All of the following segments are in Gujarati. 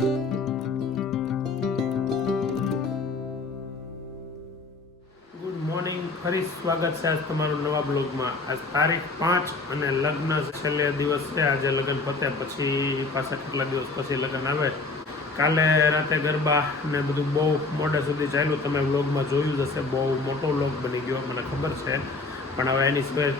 ગુડ મોર્નિંગ ફરી સ્વાગત છે આજ તમારું નવા બ્લોગમાં. આજ તારીખ પાંચ અને લગ્ન છેલ્લે દિવસ છે, આજે લગ્ન પતે પછી પાછા કેટલા દિવસ પછી લગ્ન આવે? કાલે રાતે ગરબા ને બધું બહુ મોડે સુધી ચાલ્યું. તમે વ્લોગમાં જોયું જ હશે, બહુ મોટો વ્લોગ બની ગયો, મને ખબર છે. પણ હવે એની સિવાય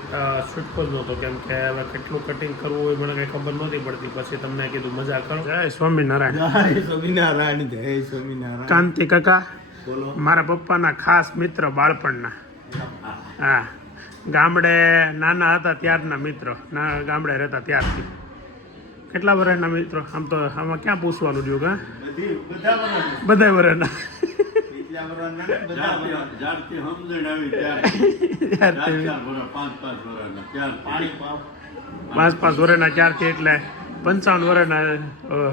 છૂટકો જ નહોતો કેમ કે હવે કેટલું કટિંગ કરવું એ મને કંઈ ખબર નહોતી પડતી. પછી તમને કીધું મજા કરો. જય સ્વામિનારાયણ. જય સ્વામિનારાયણ જય સ્વામિનારાયણ. કાંતિ કાકા બોલો. મારા પપ્પાના ખાસ મિત્ર બાળપણના. હા. ગામડે નાના હતા ત્યારના મિત્રો. ના ગામડે રહેતા ત્યારથી. કેટલા વર્ષના મિત્રો? આમ તો આમાં ક્યાં પૂછવાનું જોયું કા? બધા વર્ષના જ્યારથી સમજણ આવી ત્યારે ચાર ત્યારથી ચાર વર્ષ, પાંચ પાંચ વર્ષના ત્યાર પાણી પાવ. પાંચ પાંચ વર્ષના ત્યારથી એટલે પંચાવન વર્ષના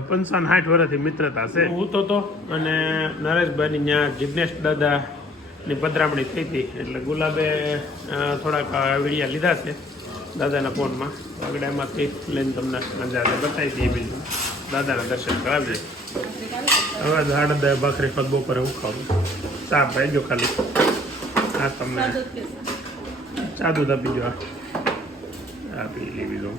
પંચાવન સાઠ વર્ષથી મિત્રતા છે. હું તો તો અને નરેશભાઈની ત્યાં જિજ્ઞેશ દાદા ની પધરામણી થઈ હતી એટલે ગુલાબે થોડાક વિડીયા લીધા છે દાદાના ફોનમાં. આગળ એમાંથી લઈને તમને નજારે બતાવી દઈએ બીજું. દાદાના દર્શન કરાવીએ હવે સાડા દે ભાખરી ફત બપોરે હું ખાવું ચા પાઈજો ખાલી. હા તમને ચા દૂધ આપી જો આ પી લેવી બીજું.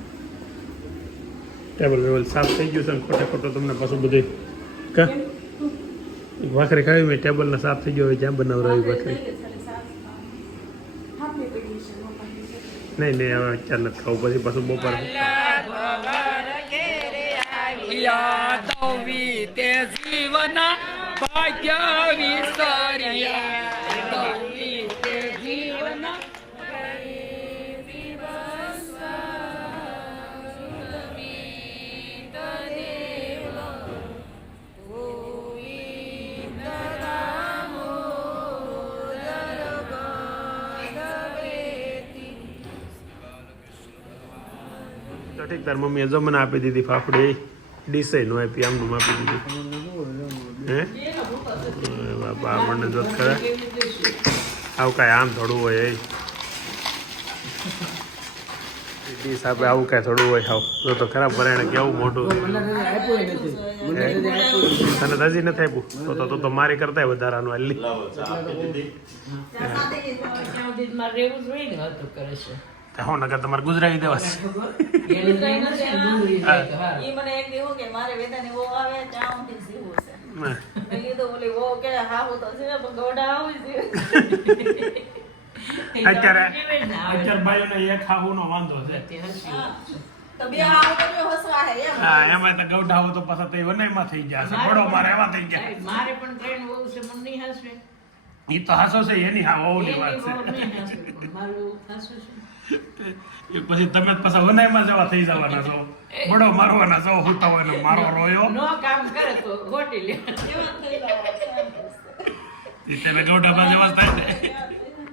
ટેબલ વેબલ સાફ થઈ ગયું છે ને ખોટે ખોટો તમને પાછું બધું કા? ભાખરી ખાવી મેં ટેબલ ને સાફ થઈ ગયો હવે જ્યાં બનાવરાવી ભાખરી નહીં નહીં હવે અત્યારે નથી ખાવું પછી પાછું બપોર યાદવી તે જીવન ભાગ્ય વિસર્યા. તે જીવન ઠીક આપી દીધી ફાફડી. ડીસે નો આપી આમનું આપી દીધું. હે? બાપા આપણને જોત કરે આવું કાંઈ આમ થોડું હોય એ. ડીશ આપે આવું કાંઈ થોડું હોય આવ. જો તો ખરાબ પરાયણે કેવું મોટું. તને હજી નથી આપ્યું? તો તો તો તો મારી કરતા વધારાનું હાલી ને હો નકર તમારે ગુજરાતી દેવા ને વહુ વહુ અત્યારે? અત્યારે ભાઈઓને એક હાહુનો વાંધો છે. એમ. હા એમાં તો ગૌઢાઓ તો પાછા તો વનયમાં થઈ ગયા છે. બડો મારે એવા થઈ ગયા. મારે પણ ત્રણ વહુ છે મને નહીં હસવે. તો હાસો છે એની હા વહુની એની વાત છે. નહીં મારું હસવું છે. એ પછી તમે પાછા વનયમાં જવા થઈ જવાના છો. બડો મારવાના છો હુતાવાનો મારો રોયો. નો કામ કરે તો ગોટી લે. તેને ગૌઢામાં જવા થાય ને.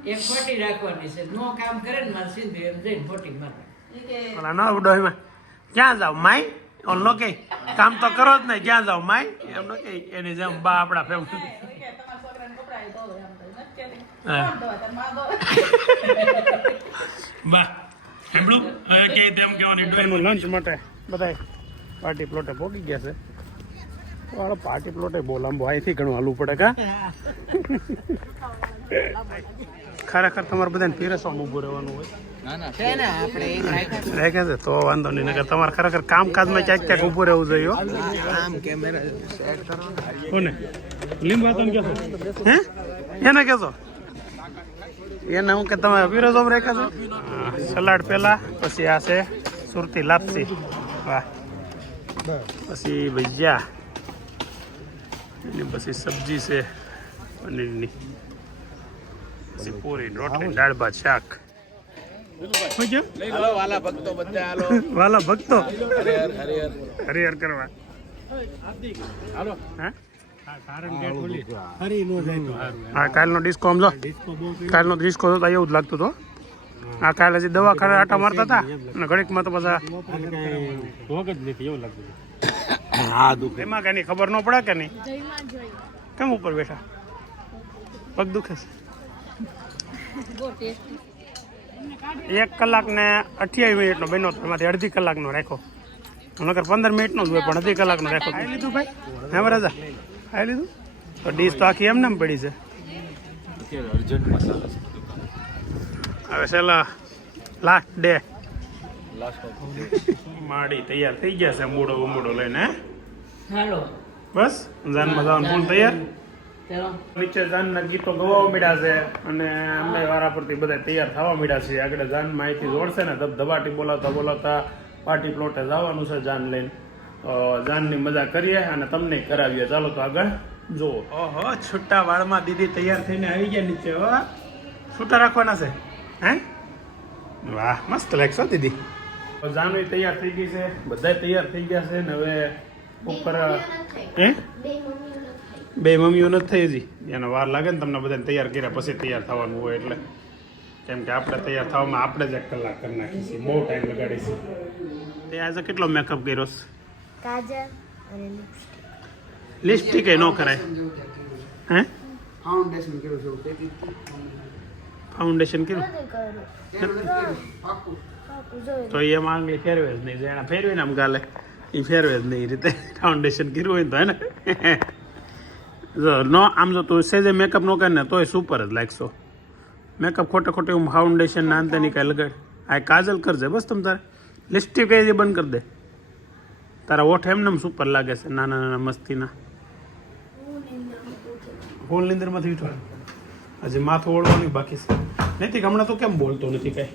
એક ખોટી રાખવાની છે. નો કામ કરે ને મારે સિંધુ એમ જઈને ખોટી મારે. ન ઉડો એમાં. ક્યાં જાવ માય ઓલ કે. કામ તો કરો જ નહીં ક્યાં જાવ માય એમ નો કે એની જેમ બા આપણા ફેમિલી ઈ કે તમારા છોકરાને કપડાં ધોવે એમ તો નથી કહેતી. હા. કોણ ધોવે? તારી માં ધોવે? બા સાંભળું હવે કે તેમ કહેવાની ડોયનું લંચ માટે બધાય પાર્ટી પ્લોટે પહોંચી ગયા છે વાળો પાર્ટી પ્લોટે બહુ લાંબો અહીંથી ઘણું હાલવું પડે કા ખરેખર તમારે બધાને પીરસવામાં ઊભું રહેવાનું હોય રાખે છે તો વાંધો નહીં નકર તમારે ખરેખર કામકાજમાં ક્યાંક ક્યાંક ઊભું રહેવું જોઈએ. કોને લીંબુ હતા ને હે? એને કેસો એને હું કે તમે પીરસવામાં રાખ્યા છો? સલાડ પહેલા પછી આ છે સુરતી લાપસી. વાહ. પછી ભજીયા. એની પછી સબ્જી છે પનીરની. પછી પૂરી રોટલી દાળ ભાત શાક? વાલા ભક્તો. હરિહર કરવા. હા? હા કાલનો ડિસ્કો સમજો કાલનો ડિસ્કો તો એવું જ લાગતું હતો આ કાલે હજી દવાખાને આટા મારતા હતા અને ઘડીકમાં તો પાછા એમાં કઈ ખબર ન પડે કે નહીં? કેમ ઉપર બેઠા? પગ દુખે છે. એક કલાક ને અઠ્યાવીસ મિનિટનો બન્યો તો એમાંથી અડધી કલાકનો રાખ્યો. નગર પંદર મિનિટનો જ હોય પણ અડધી કલાકનો રાખો લીધું ભાઈ? હે રાજા ખાઈ લીધું? તો ડીશ તો આખી એમને એમ પડી છે. હવે છેલ્લા લાસ્ટ ડે માડી તૈયાર થઈ ગયા છે મૂડો ઉમૂડો લઈને બસ? જાનમાં જવાનું ફૂલ તૈયાર? નીચે જાનના ગીતો ગવાવા મળ્યા છે અને અમે વારા પરથી બધા તૈયાર થવા મળ્યા છે આગળ જાનમાં માહિતી જોડશે ને ધબધબાટી બોલાવતા બોલાવતા પાર્ટી પ્લોટે જવાનું છે જાન લઈને. જાનની મજા કરીએ અને તમને કરાવીએ. ચાલો તો આગળ જુઓ. ઓહો છૂટા વાળમાં દીદી તૈયાર થઈને આવી ગયા નીચે હો. છૂટા રાખવાના છે હે? વાહ મસ્ત લાગશો દીદી. જાનવી તૈયાર થઈ ગઈ છે. બધા તૈયાર થઈ ગયા છે ને હવે ઉપર હે? બે મમ્મીઓ નથી થઈ હજી? એને વાર લાગે ને તમને બધાને તૈયાર કર્યા પછી તૈયાર થવાનું હોય એટલે. કેમ કે આપણે તૈયાર થવામાં આપણે જ એક કલાક કરી નાખી છીએ. બહુ ટાઈમ લગાડી છે તે આજે કેટલો મેકઅપ કર્યો છે? કાજલ અને લિપસ્ટિક. લિપસ્ટિક ન કરાય. હે? ફાઉન્ડેશન કર્યું છે તેથી ફાઉન્ડેશન કર્યું. તો એ આંગળી ફેરવે જ નહીં. જેણે ફેરવે ને આમ ગાલે એ ફેરવે જ નહીં એ રીતે. ફાઉન્ડેશન કર્યું હોય તો હે ને? જો નો આમ જો તું સેજે મેકઅપ નો કરે ને તોય સુપર જ લાગશો. મેકઅપ ખોટે ખોટે હું ફાઉન્ડેશન ના અંતે નીકળે કાંઈ લગાડ. આ કાજલ કરજે બસ તમ તારે. લિપસ્ટિક એ બંધ કરી દે. તારા ઓઠ એમને એમ સુપર લાગે છે નાના નાના મસ્તીના. ફૂલ નીંદરમાંથી ઉઠો. હજી માથું ઓળવાનું બાકી છે. નથી હમણાં તો કેમ બોલતો નથી કઈ?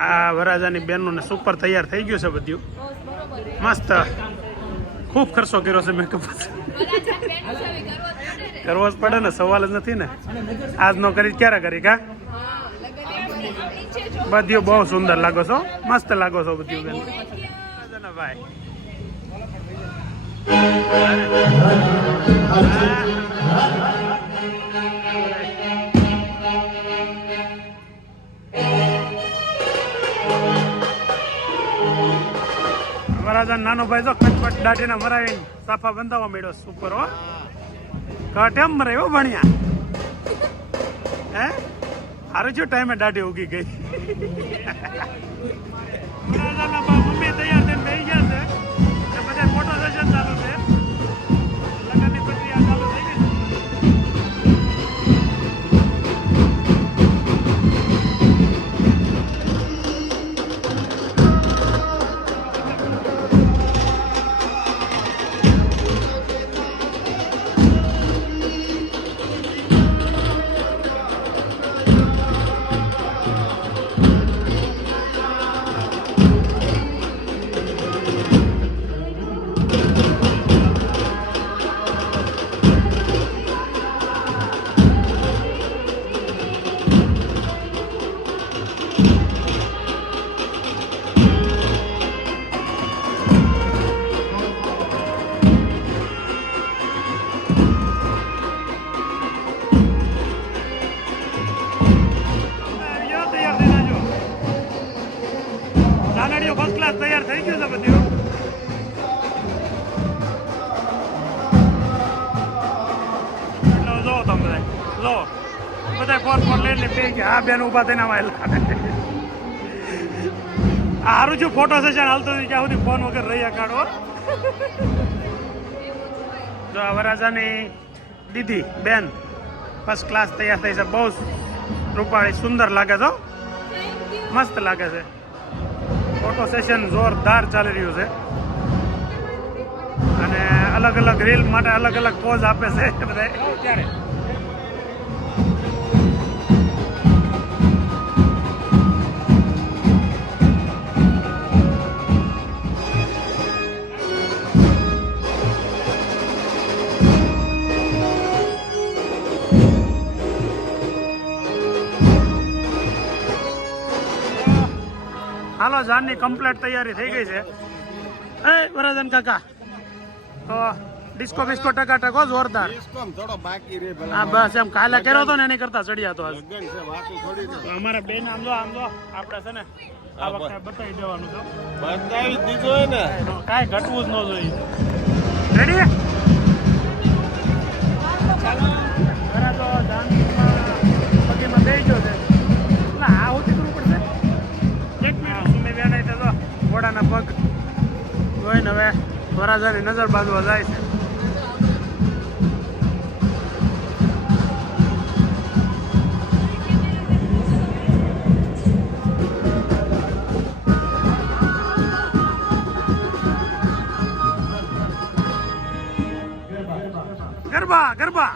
આ વરાજાની બહેનોને સુપર તૈયાર થઈ ગયું છે બધું. મસ્ત. ખૂબ ખર્ચો કર્યો છે મેકઅપ કરવો જ પડે ને સવાલ જ નથી ને. આજ નો કરી ક્યારે કરી કા? બધું બહુ સુંદર લાગો છો મસ્ત લાગો છો બધું બેન. ને ભાઈ. નાનો ભાઈ જો કટપટ દાઢીને મરાવીને સાફા બંધાવા મળ્યો સુપર હો. કટ એમ મરાયો ભણ્યા. હે? હારું જો ટાઈમે દાઢી ઉગી ગઈ. વરાજાના આ બેન ઊભા થઈને આમાં સારું છું ફોટો સેશન હાલતો નથી ત્યાં સુધી ફોન વગર રહ્યા કાઢો. જો આ વરાજાની દીદી બેન ફર્સ્ટ ક્લાસ તૈયાર થઈ છે. બહુ રૂપાળી સુંદર લાગે છે મસ્ત લાગે છે. ફોટો સેશન જોરદાર ચાલી રહ્યું છે. અને અલગ અલગ રીલ માટે અલગ અલગ પોઝ આપે છે. બધા ત્યારે. હાલો જાનની કમ્પ્લીટ તૈયારી થઈ ગઈ છે. એ વરાજન કાકા તો ડિસ્કો બિસ્કો ટકા ટકો જોરદાર હા બસ એમ કાલે કર્યો તો ને એની કરતા ચડ્યા તો અમારા બેન આમ જો આમ જો આપણે છે ને આ વખતે બતાવી દેવાનું છે. બતાવી દીધો હોય ને. કાંઈ ઘટવું જ ન જોઈએ. રેડી પગ જોઈને હવે વરાજાની નજર બાંધવા જાય છે. ગરબા ગરબા.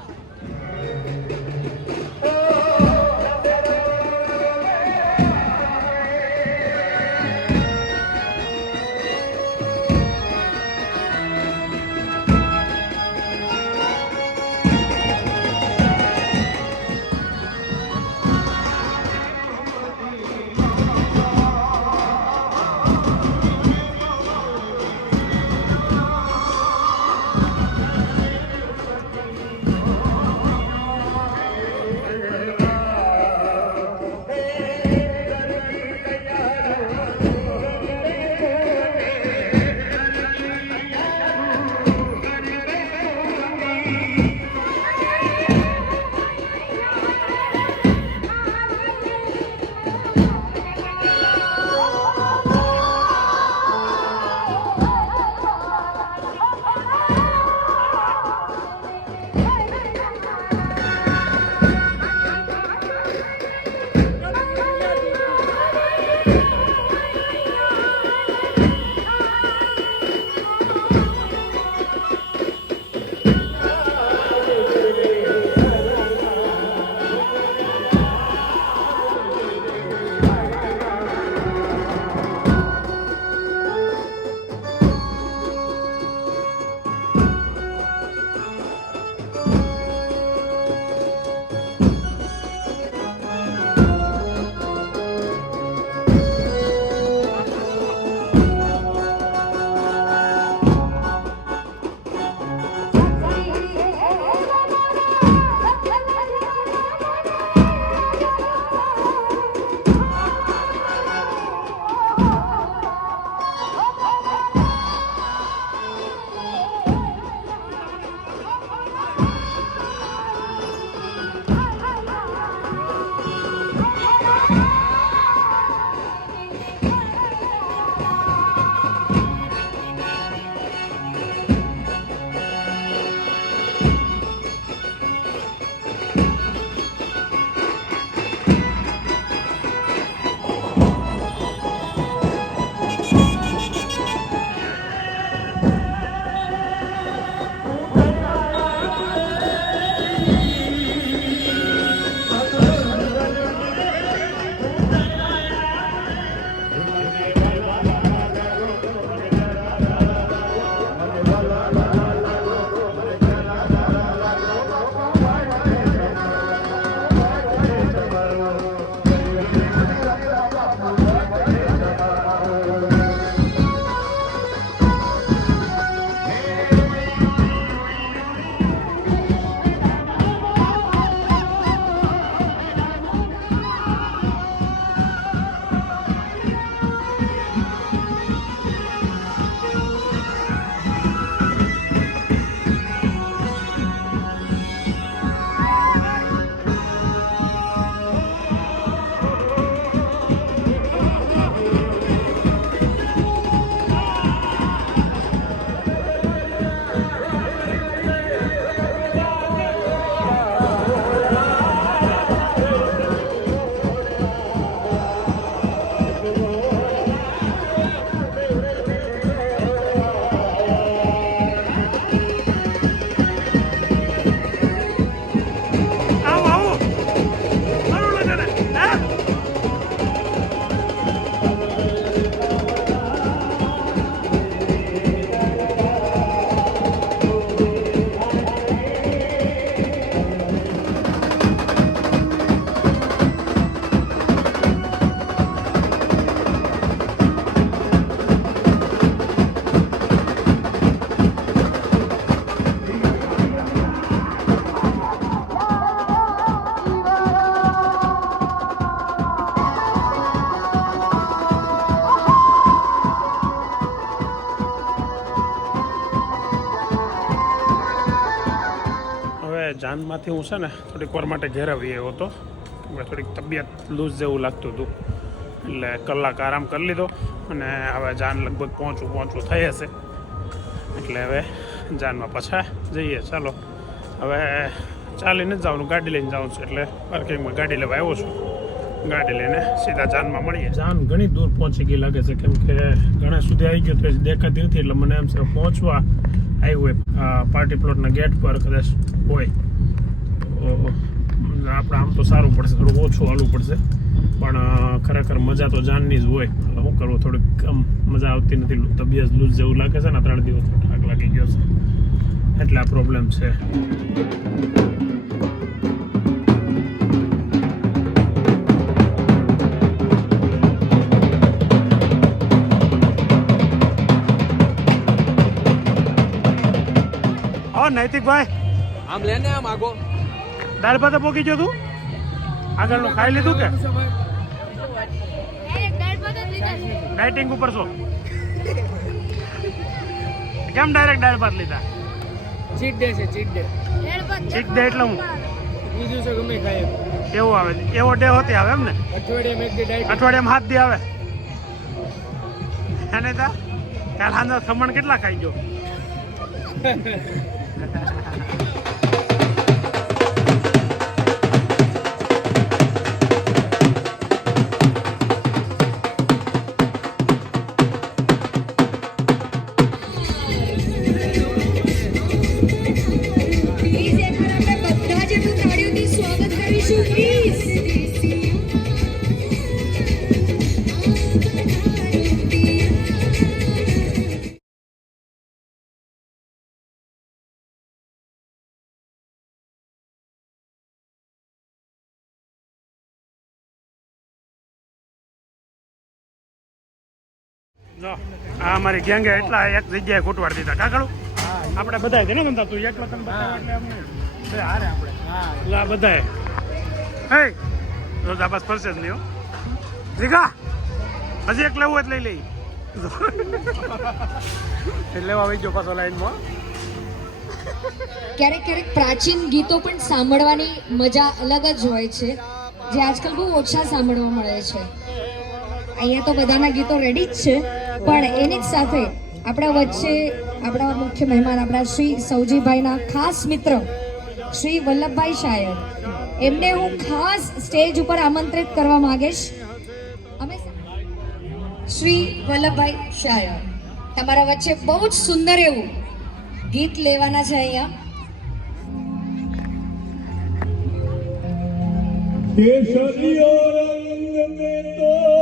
ત્યાંથી હું છે ને થોડીક વાર માટે ઘેર આવી આવ્યો હતો. કેમકે થોડીક તબિયત લૂઝ જેવું લાગતું હતું. એટલે કલાક આરામ કરી લીધો અને હવે જાન લગભગ પહોંચવું પહોંચું થઈ હશે. એટલે હવે જાનમાં પાછા જઈએ. ચાલો, હવે ચાલીને જ જવાનું, ગાડી લઈને જવાનું છું. એટલે પાર્કિંગમાં ગાડી લેવા આવ્યો છું. ગાડી લઈને સીધા જાનમાં મળીએ. જાન ઘણી દૂર પહોંચી ગઈ લાગે છે, કેમ કે ઘણા સુધી આવી ગયું તો દેખાતી નથી. એટલે મને એમ છે, પહોંચવા આવ્યું હોય પાર્ટી પ્લોટના ગેટ પર, કદાચ હોય. આપણે આમ તો સારું પડશે થોડું ઓછું હાલવું પડશે. પણ ખરેખર મજા તો જાનની જ હોય. શું કરવું થોડીક આમ મજા આવતી નથી તબિયત લૂઝ જેવું લાગે છે ને ત્રણ દિવસ થાક લાગી ગયો છે. એટલે આ પ્રોબ્લેમ છે. હા નૈતિકભાઈ? આમ લેને આમ આગો. દાળ ભાત પોકી ગયો તું? આગળનું ખાઈ લીધું કે? ડાયટિંગ ઉપર છો. કેમ ડાયરેક્ટ દાળ ભાત લીધા? ચીટ ડે છે ચીટ ડે ચીક ડે એટલે હું? બીજું છે ગમે ખાય એવું આવે. એવો ડે હોતી આવે એમ ને? અઠવાડિયામાં અઠવાડિયામાં હાથ દી આવે. અને તા કાલ ખમણ કેટલા ખાઈ ગયો? જો આ અમારી ગેંગે એટલા એક જગ્યાએ ખૂટવાડ દીધા. કાકડું આપણે બધા છે ને ગમતા તું? એકલા તને બતાવે એટલે અમને હારે આપણે. એટલે આ બધાએ હે તો બસ પડશે જ નહીં હો. જીગા હજી એક લેવું હોય લઈ લઈ. એટલે આવી ગયો પાછો લાઈનમાં. ક્યારેક ક્યારેક પ્રાચીન ગીતો પણ સાંભળવાની મજા અલગ જ હોય છે જે આજકાલ બહુ ઓછા સાંભળવા મળે છે. અહીંયા તો બધાના ગીતો રેડી જ છે પણ એની જ સાથે આપણા વચ્ચે આપણા મુખ્ય મહેમાન આપણા શ્રી સૌજીભાઈના ખાસ મિત્ર શ્રી વલ્લભભાઈ શાયર એમને હું ખાસ સ્ટેજ ઉપર આમંત્રિત કરવા માંગીશ અમે શ્રી વલ્લભભાઈ શાયર તમારા વચ્ચે બહુ જ સુંદર એવું ગીત લેવાના છે અહીંયા केसरियो रंग में तो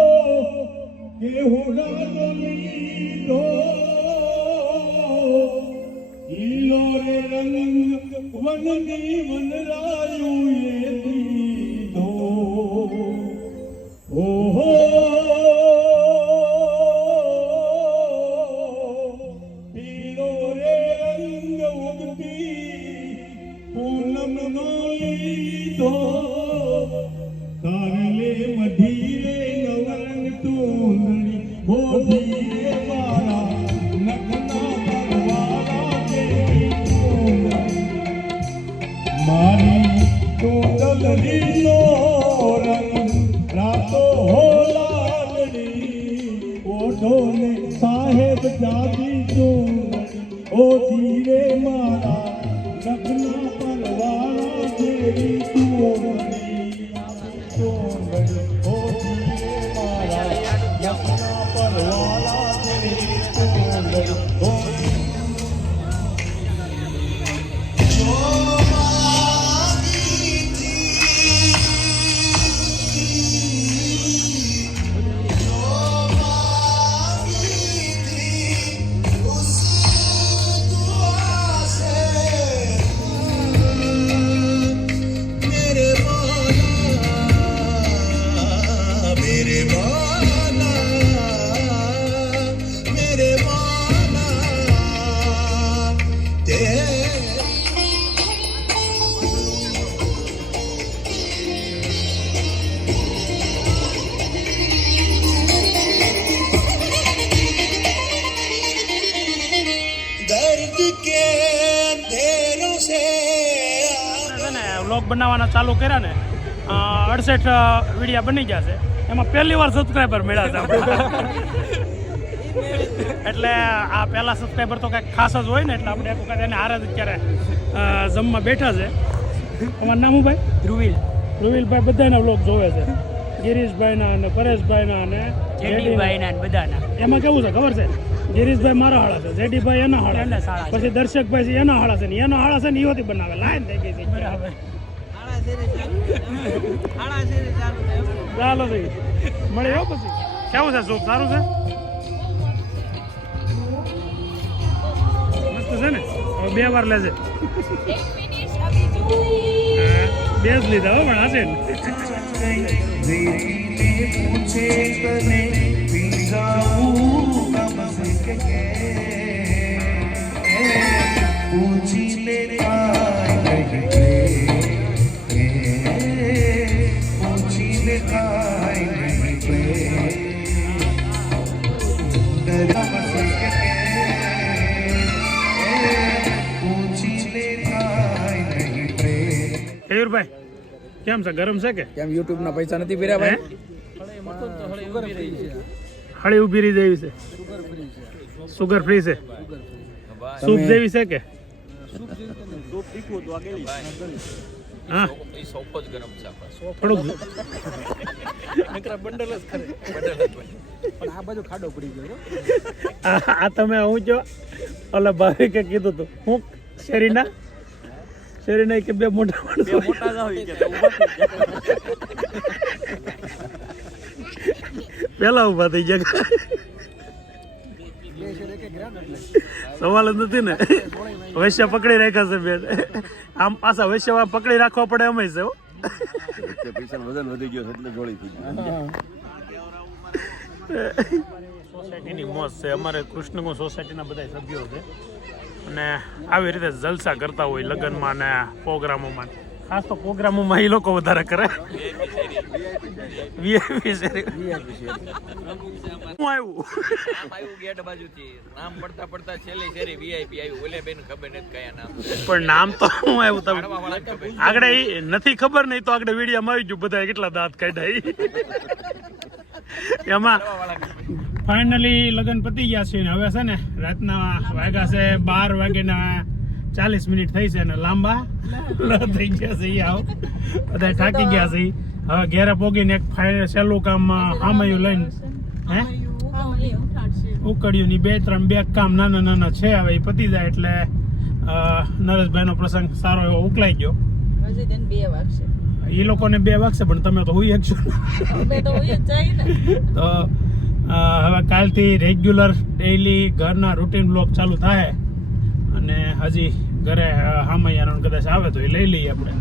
વનરાયું એ દીધો ઓહો છે. છે ને વ્લોગ બનાવવાના ચાલુ કર્યા ને અડસઠ વિડીયા બની ગયા છે. એમાં પહેલી વાર સબસ્ક્રાઈબર મળ્યા છે એટલે આ પહેલા સબસ્ક્રાઈબર તો કંઈક ખાસ જ હોય ને એટલે આપણે એક વખત એને હારે જ અત્યારે જમવા બેઠા છે. અમારું નામ ભાઈ? ધ્રુવિલ. ધ્રુવિલભાઈ બધાના વ્લોગ જોવે છે. ગિરીશભાઈના અને પરેશભાઈના અને જેડીભાઈના બધાના. એમાં કેવું છે? ખબર છે? ગિરીશભાઈ મારા હાળા છે જેડીભાઈ એના હાળા પછી દર્શકભાઈ છે એના હાળા છે ને એના હાળા છે ને ઈઓથી બનાવે લાઈન થઈ ગઈ છે. બરાબર. ચાલો થઈ મળે એવો પછી. કેવું છે સૂપ સારું છે? મસ્ત છે ને? હવે બે વાર લેજે. હા, બે જ લીધા હો પણ હશે ને. પૂછે તને પીઝાઉં નહીં કમ છે? ગરમ છે કે? કેમ યુટ્યુબ ના પૈસા નથી ભર્યા ભાઈ? હળી ઊભી રહી જાય છે. સુગર ફ્રી છે. સૂપ જેવી છે કે? હા? થોડુંક આ બાજુ ખાડો પડી ગયો આ આ તમે હું જો ઓલા ભાવે કે કીધું તું. હું શેરીના? શેરીના કે બે મોટા માણસો પેલા ઊભા થઈ ગયા. સવાલ જ નથી ને. વૈશ્ય પકડી રાખ્યા છે બેન. આમ પાછા વૈશ્ય પકડી રાખવા પડે અમે છે એટલે જોડી હો સોસાયટીની મોજ છે. અમારે કૃષ્ણગુ સોસાયટીના બધા સભ્યો છે. અને આવી રીતે જલસા કરતા હોય લગ્નમાં ને પ્રોગ્રામોમાં. ખાસ તો પ્રોગ્રામોમાં એ લોકો વધારે કરે. વીઆઈપી શેરી હું આવ્યું આવ્યું ગેટ બાજુથી. નામ પડતા પડતા છેલ્લે શેરી વીઆઈપી આવ્યું ઓલે બેન ખબર નથી કયા નામ. પણ નામ તો હું આવ્યું તમે આગળ નથી ખબર નહીં તો આગળ વિડીયોમાં આવી ગયું બધા કેટલા દાંત કાઢ્યા એમાં ફાઇનલી લગ્ન પતી ગયા છે. ને હવે છે ને રાતના વાગ્યા છે બાર વાગ્યાના ચાલીસ મિનિટ થઈ છે અને લાંબા લ થઈ ગયા છે એ આવ. બધા થાકી ગયા છે. હવે ઘેરે પોગીને એક ફાઇનલ સહેલું કામ આમયું લઈને. હે? ઉકળ્યું ની બે ત્રણ બે કામ નાના નાના છે હવે એ પતી જાય એટલે નરેશભાઈનો પ્રસંગ સારો એવો ઉકલાઈ ગયો. બે વાગશે. એ લોકોને બે વાગશે પણ તમે તો હુઈ શકશો તો હવે કાલથી રેગ્યુલર ડેઈલી ઘરના રૂટીન બ્લોક ચાલુ થાય. અને હજી ઘરે હામૈયાનો કદાચ આવે તો એ લઈ લઈએ આપણે.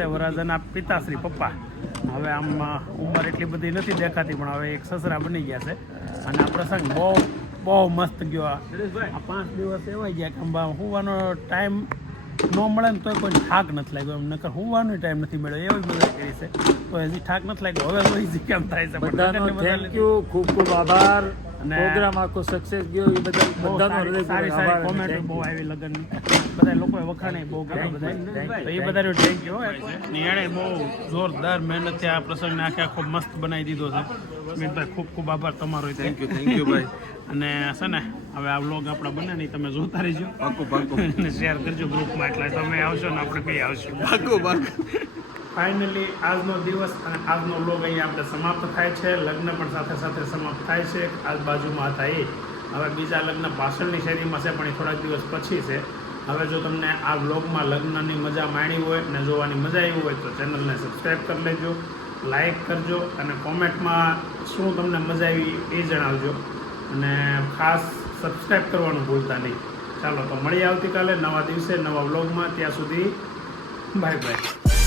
પોતે વરાજાના પિતાશ્રી પપ્પા. હવે આમ ઉંમર એટલી બધી નથી દેખાતી પણ હવે એક સસરા બની ગયા છે. અને આ પ્રસંગ બહુ બહુ મસ્ત ગયો. આ પાંચ દિવસ એવા ગયા કે આમ હુવાનો ટાઈમ ન મળે ને તોય કોઈ થાક નથી લાગ્યો એમ. નકર હુવાનો ટાઈમ નથી મળ્યો એવી બધા કરી છે. તો હજી થાક નથી લાગ્યો. હવે કેમ થાય છે? બધાનો થેન્ક યુ ખૂબ ખૂબ આભાર. અને પ્રોગ્રામ આખો સક્સેસ ગયો એ બધા બહુ બધાનો સારી સારી સારી કોમેન્ટ બહુ આવી લગન. બધા લોકોએ વખાણે બહુ કર્યા બધા તો એ બધાનો થેન્ક યુ એણે બહુ જોરદાર મહેનતથી આ પ્રસંગને આખે આખો મસ્ત બનાવી દીધો છે. મિતભાઈ ખૂબ ખૂબ આભાર તમારો થેન્ક યુ થેન્ક યુ ભાઈ. અને છે ને હવે આ વ્લોગ આપણા બને ને તમે જોતા રહેજો. પાકું પાકું. અને શેર કરજો ગ્રુપમાં એટલે તમે આવશો ને આપણે કઈ આવશું. પાકું પાકું. ફાઇનલી આજનો દિવસ અને આજનો લોગ અહીંયા આપણે સમાપ્ત થાય છે. લગ્ન પણ સાથે સાથે સમાપ્ત થાય છે. આજ બાજુમાં હતા એ. હવે બીજા લગ્ન પાછળની શેરીમાં છે, પણ એ થોડાક દિવસ પછી છે. હવે જો તમને આ બ્લોગમાં લગ્નની મજા માણી હોય અને જોવાની મજા આવી હોય, તો ચેનલને સબસ્ક્રાઈબ કરી લેજો, લાઈક કરજો અને કોમેન્ટમાં શું તમને મજા આવી એ જણાવજો. અને ખાસ સબસ્ક્રાઈબ કરવાનું ભૂલતા નહીં. ચાલો, તો મળીએ આવતીકાલે નવા દિવસે નવા બ્લોગમાં ત્યાં સુધી બાય બાય